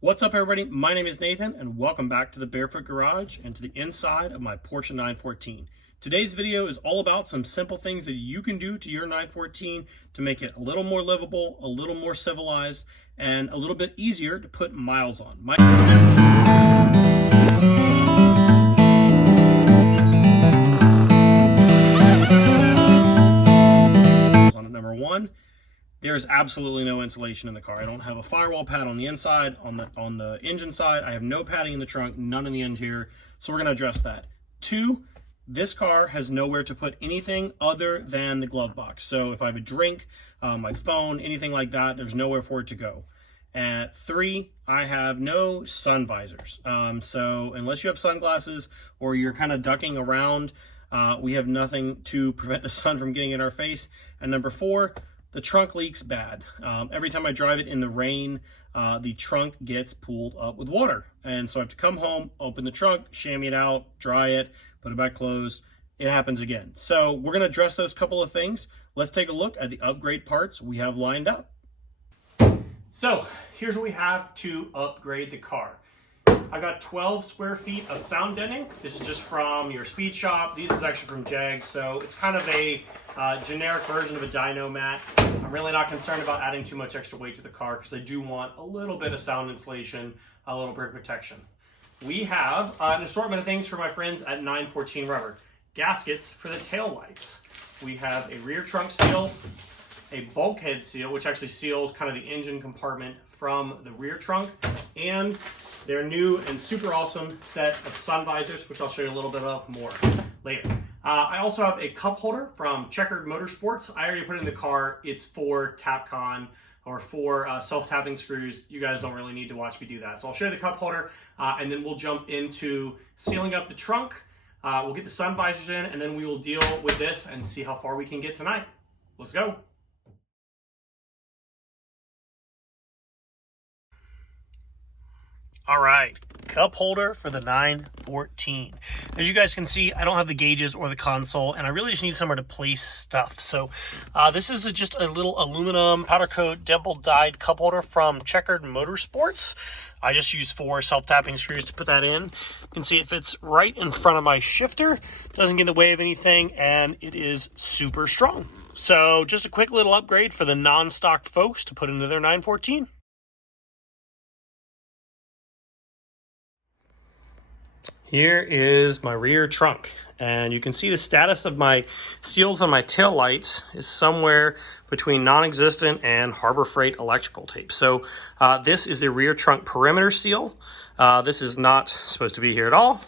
What's up, everybody? My name is Nathan, and welcome back to the Barefoot Garage and to the inside of my Porsche 914. Today's video is all about some simple things that you can do to your 914 to make it a little more livable, a little more civilized, and a little bit easier to put miles on. Number one, there's absolutely no insulation in the car. I don't have a firewall pad on the inside, on the engine side. I have no padding in the trunk, none in the interior. So we're going to address that. Two, this car has nowhere to put anything other than the glove box. So if I have a drink, my phone, anything like that, there's nowhere for it to go. And three, I have no sun visors. So unless you have sunglasses or you're kind of ducking around, we have nothing to prevent the sun from getting in our face. And number four, the trunk leaks bad. Every time I drive it in the rain, the trunk gets pulled up with water. And so I have to come home, open the trunk, chamois it out, dry it, put it back closed. It happens again. So we're going to address those couple of things. Let's take a look at the upgrade parts we have lined up. So here's what we have to upgrade the car. I got 12 square feet of sound deadening. This is just from your speed shop. These is actually from Jag, so it's kind of a generic version of a dyno mat. I'm really not concerned about adding too much extra weight to the car because I do want a little bit of sound insulation, a little bit of protection. We have an assortment of things for my friends at 914 Rubber. Gaskets for the tail lights. We have a rear trunk seal, a bulkhead seal, which actually seals kind of the engine compartment from the rear trunk, and their new and super awesome set of sun visors, which I'll show you a little bit of more later. I also have a cup holder from Checkered Motorsports. I already put it in the car. It's for Tapcon or for self-tapping screws. You guys don't really need to watch me do that. So I'll show you the cup holder, and then we'll jump into sealing up the trunk. We'll get the sun visors in, and then we will deal with this and see how far we can get tonight. Let's go. All right, cup holder for the 914. As you guys can see, I don't have the gauges or the console, and I really just need somewhere to place stuff. So this is just a little aluminum powder coat dimple dyed cup holder from Checkered Motorsports. I just used 4 self-tapping screws to put that in. You can see it fits right in front of my shifter, doesn't get in the way of anything, and it is super strong. So just a quick little upgrade for the non-stock folks to put into their 914. Here is my rear trunk, and you can see the status of my seals on my tail lights is somewhere between non-existent and Harbor Freight electrical tape. So this is the rear trunk perimeter seal. This is not supposed to be here at all,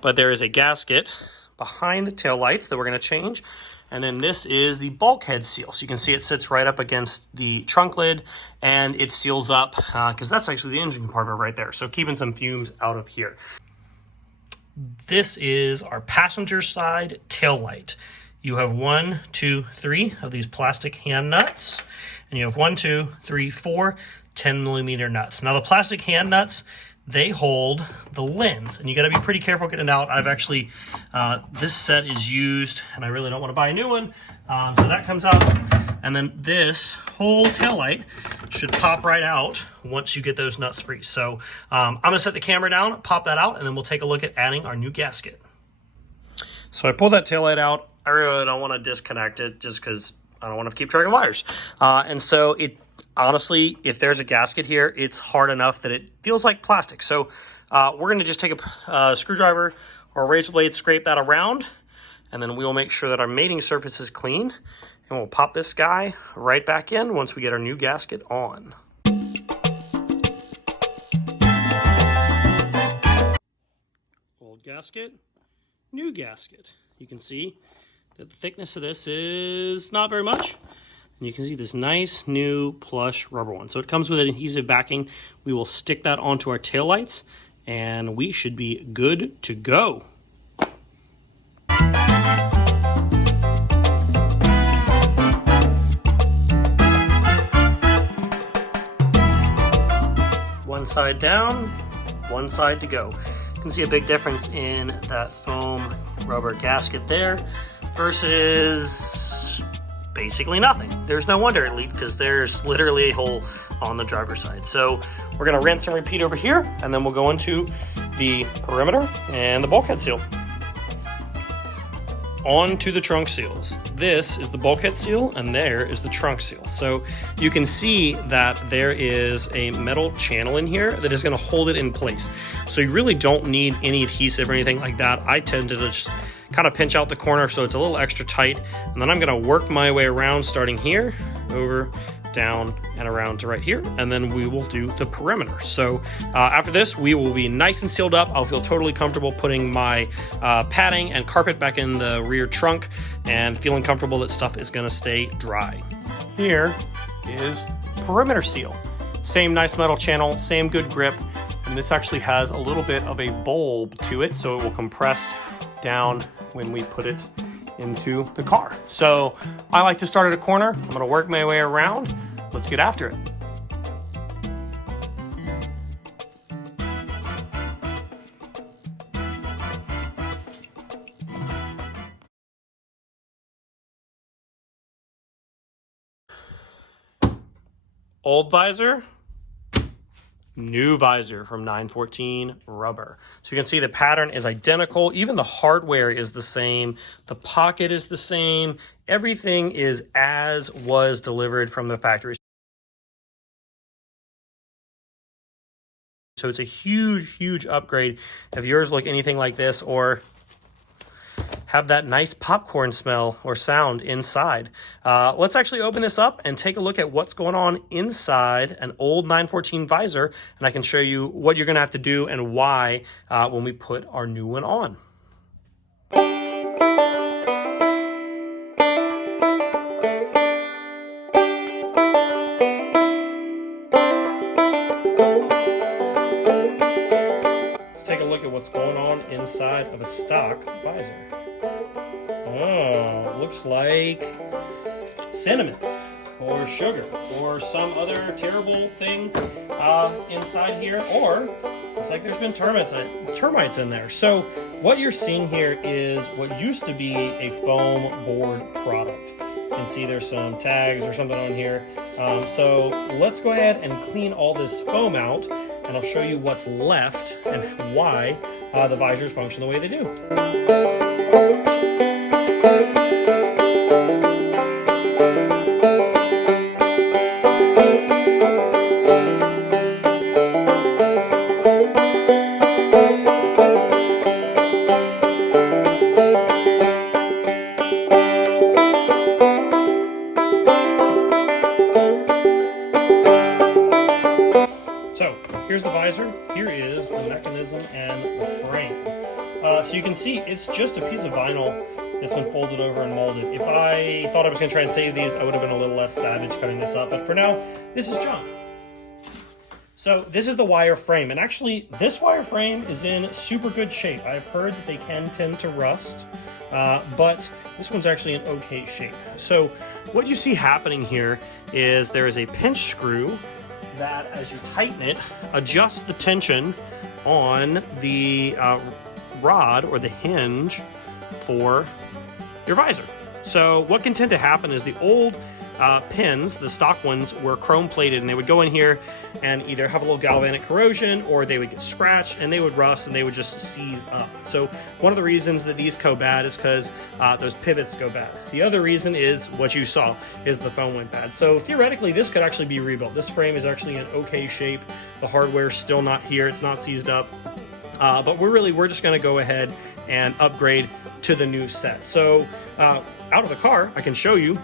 but there is a gasket behind the tail lights that we're going to change. And then this is the bulkhead seal. So you can see it sits right up against the trunk lid, and it seals up because that's actually the engine compartment right there. So keeping some fumes out of here. This is our passenger side tail light. You have 1, 2, 3 of these plastic hand nuts, and you have 1, 2, 3, 4 10mm nuts. Now the plastic hand nuts, they hold the lens, and you got to be pretty careful getting it out. I've actually, this set is used, and I really don't want to buy a new one. So that comes out, and then this whole tail light should pop right out once you get those nuts free. So I'm going to set the camera down, pop that out, and then we'll take a look at adding our new gasket. So I pulled that tail light out. I really don't want to disconnect it just because I don't want to keep track of wires. And so it honestly, if there's a gasket here, it's hard enough that it feels like plastic. So we're going to just take a screwdriver or a razor blade, scrape that around, and then we will make sure that our mating surface is clean. And we'll pop this guy right back in once we get our new gasket on. Old gasket, new gasket. You can see that the thickness of this is not very much. And you can see this nice new plush rubber one. So it comes with an adhesive backing. We will stick that onto our taillights, and we should be good to go. One side down, one side to go. You can see a big difference in that foam rubber gasket there versus basically nothing. There's no wonder it leaked because there's literally a hole on the driver's side. So we're gonna rinse and repeat over here, and then we'll go into the perimeter and the bulkhead seal. On to the trunk seals. This is the bulkhead seal and there is the trunk seal. So you can see that there is a metal channel in here that is going to hold it in place. So you really don't need any adhesive or anything like that. I tend to just kind of pinch out the corner so it's a little extra tight, and then I'm going to work my way around, starting here, over, down, and around to right here, and then we will do the perimeter. So after this, we will be nice and sealed up. I'll feel totally comfortable putting my padding and carpet back in the rear trunk and feeling comfortable that stuff is going to stay dry. Here is perimeter seal. Same nice metal channel, same good grip, and this actually has a little bit of a bulb to it, so it will compress down when we put it into the car. So I like to start at a corner. I'm going to work my way around. Let's get after it. Old visor, new visor from 914 rubber. So you can see the pattern is identical. Even the hardware is the same. The pocket is the same. Everything is as was delivered from the factory. So it's a huge, huge upgrade if yours look anything like this or have that nice popcorn smell or sound inside. Let's actually open this up and take a look at what's going on inside an old 914 visor, and I can show you what you're gonna have to do and why when we put our new one on. Let's take a look at what's going on inside of a stock visor. Oh, looks like cinnamon or sugar or some other terrible thing inside here, or it's like there's been termites in there. So what you're seeing here is what used to be a foam board product. You can see there's some tags or something on here. So let's go ahead and clean all this foam out, and I'll show you what's left and why the visors function the way they do. Here's the visor, here is the mechanism and the frame. So you can see it's just a piece of vinyl that's been folded over and molded. If I thought I was going to try and save these, I would have been a little less savage cutting this up, but for now, this is junk. So this is the wire frame, and actually this wire frame is in super good shape. I've heard that they can tend to rust, but this one's actually in okay shape. So what you see happening here is there is a pinch screw that, as you tighten it, adjusts the tension on the rod or the hinge for your visor. So what can tend to happen is the old pins, the stock ones, were chrome plated, and they would go in here and either have a little galvanic corrosion, or they would get scratched and they would rust and they would just seize up. So one of the reasons that these go bad is because those pivots go bad. The other reason is what you saw, is the foam went bad. So theoretically this could actually be rebuilt. This frame is actually in okay shape. The hardware's still not here, it's not seized up. But we're just gonna go ahead and upgrade to the new set. So out of the car, I can show you,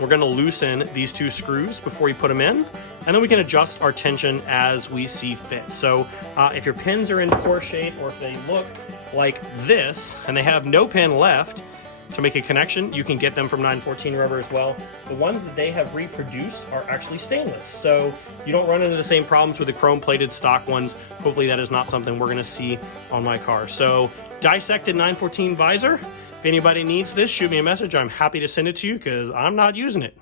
we're going to loosen these two screws before you put them in, and then we can adjust our tension as we see fit. So if your pins are in poor shape, or if they look like this and they have no pin left to make a connection, you can get them from 914 rubber as well. The ones that they have reproduced are actually stainless, so you don't run into the same problems with the chrome plated stock ones. Hopefully that is not something we're going to see on my car. So dissected 914 visor. If anybody needs this, shoot me a message. I'm happy to send it to you because I'm not using it.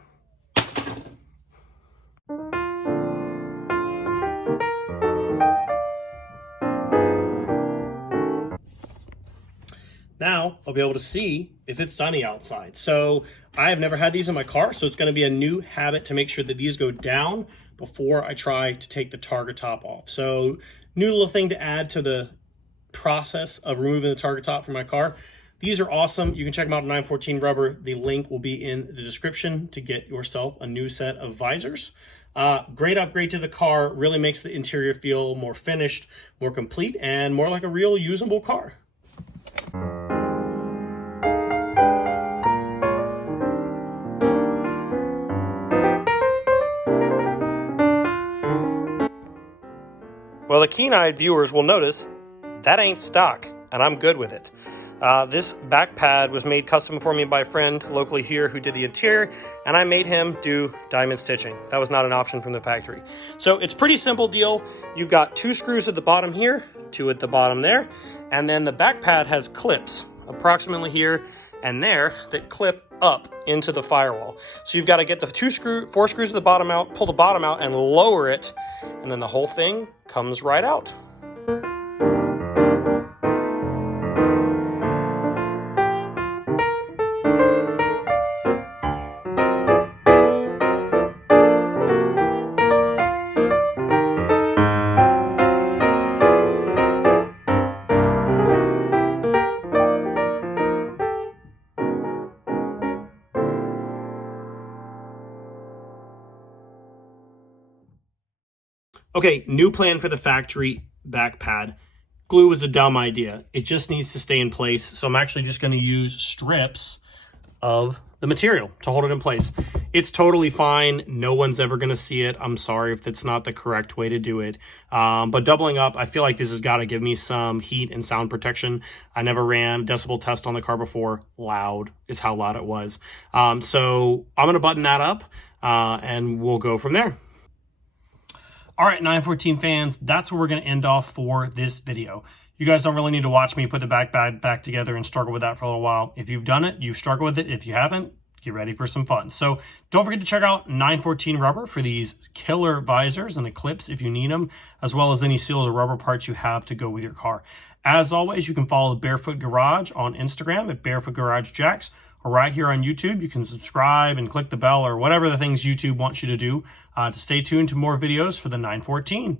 Now I'll be able to see if it's sunny outside. So I have never had these in my car, so it's going to be a new habit to make sure that these go down before I try to take the target top off. So new little thing to add to the process of removing the target top from my car. These are awesome. You can check them out at 914 Rubber. The link will be in the description to get yourself a new set of visors. Great upgrade to the car. Really makes the interior feel more finished, more complete, and more like a real usable car. Well, the keen-eyed viewers will notice that ain't stock, and I'm good with it. This back pad was made custom for me by a friend locally here who did the interior, and I made him do diamond stitching. That was not an option from the factory. So it's pretty simple deal. You've got 2 screws at the bottom here, 2 at the bottom there, and then the back pad has clips approximately here and there that clip up into the firewall. So you've got to get the 4 screws at the bottom out, pull the bottom out and lower it, and then the whole thing comes right out. Okay, new plan for the factory back pad. Glue was a dumb idea. It just needs to stay in place. So I'm actually just going to use strips of the material to hold it in place. It's totally fine. No one's ever going to see it. I'm sorry if that's not the correct way to do it. But doubling up, I feel like this has got to give me some heat and sound protection. I never ran decibel test on the car before. Loud is how loud it was. So I'm going to button that up and we'll go from there. All right, 914 fans, that's where we're going to end off for this video. You guys don't really need to watch me put the back pad back together and struggle with that for a little while. If you've done it, you've struggled with it. If you haven't, get ready for some fun. So don't forget to check out 914 Rubber for these killer visors and the clips if you need them, as well as any seals or rubber parts you have to go with your car. As always, you can follow the Barefoot Garage on Instagram at Barefoot Garage Jacks, or right here on YouTube. You can subscribe and click the bell or whatever the things YouTube wants you to do to stay tuned to more videos for the 914.